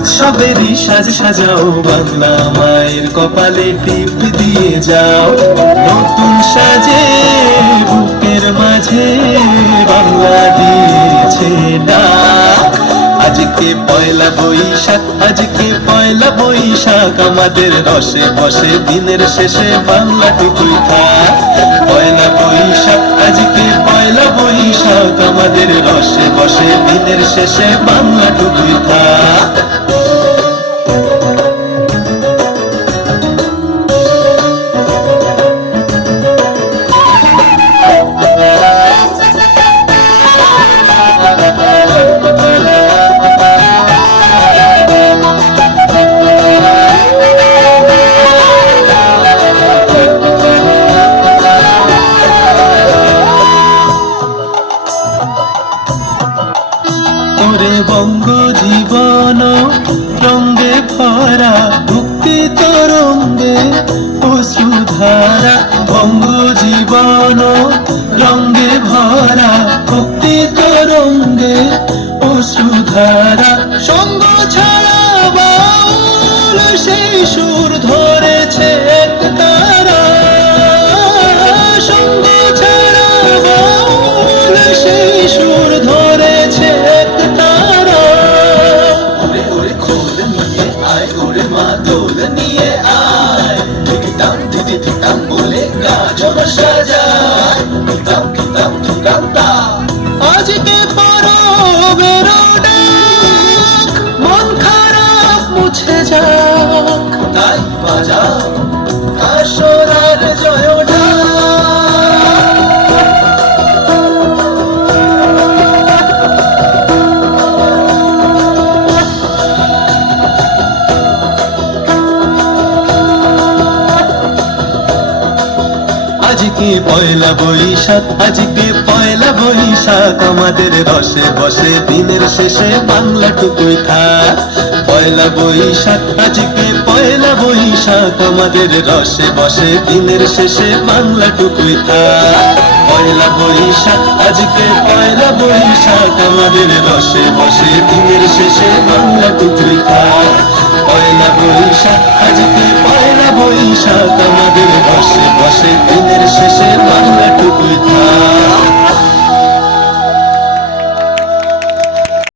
উৎসবেরই সাজ সাজাও, বাংলা মায়ের কপালে টিপ দিয়ে যাও। নতুন সাজে বুকের মাঝে বাংলা দিয়েছে ডাক। আজকে পয়লা বৈশাখ, আজকে পয়লা বৈশাখ, আমাদের রসে বসে দিনের শেষে বাংলাটুকুই থাক। পয়লা বৈশাখ, আজকে পয়লা বৈশাখ, আমাদের রসে বসে দিনের শেষে বাংলাটুকুই থাক। ওরে বঙ্গ জীবন রঙ্গে ভরা, ভক্তি তরঙ্গে অশ্রুধারা। বঙ্গ জীবন রঙ্গে ভরা, ভক্তি তরঙ্গে অশ্রুধারা। সঙ্গ ছাড়া বাউল সেই সুর ধরেছে এক তারা। সঙ্গ ছাড়া বাউল সেই সুর ধরেছে এক তারা। ওরে ওরে খোল নিয়ে আয়, ওরে মা দোল নিয়ে আয়, ধিকিতাম ধিকি ধিকাম বলে গাজন সাজায়। ধিকাম ধিকাম ধিকাম তা, আজকে পরবের ডাক, মন খারাপ মুছে যাক। তাই বাজাও কাশরার জয় ডাক। আজকে পয়লা বৈশাখ, আজকে পয়লা বৈশাখ, আমাদের রসে বসে দিনের শেষে বাংলাটুকুই থাক। পয়লা বৈশাখ, আজকে পয়লা বৈশাখ, আমাদের রসে বসে দিনের শেষে বাংলাটুকুই থাক। পয়লা বৈশাখ, আজকে পয়লা বৈশাখ, আমাদের রসে বসে দিনের শেষে বাংলাটুকুই থাক। পয়লা বৈশাখ, আজকে পয়লা বৈশাখ, আমাদের রসে বসে দিনের শেষে বাংলাটুকুই থাক।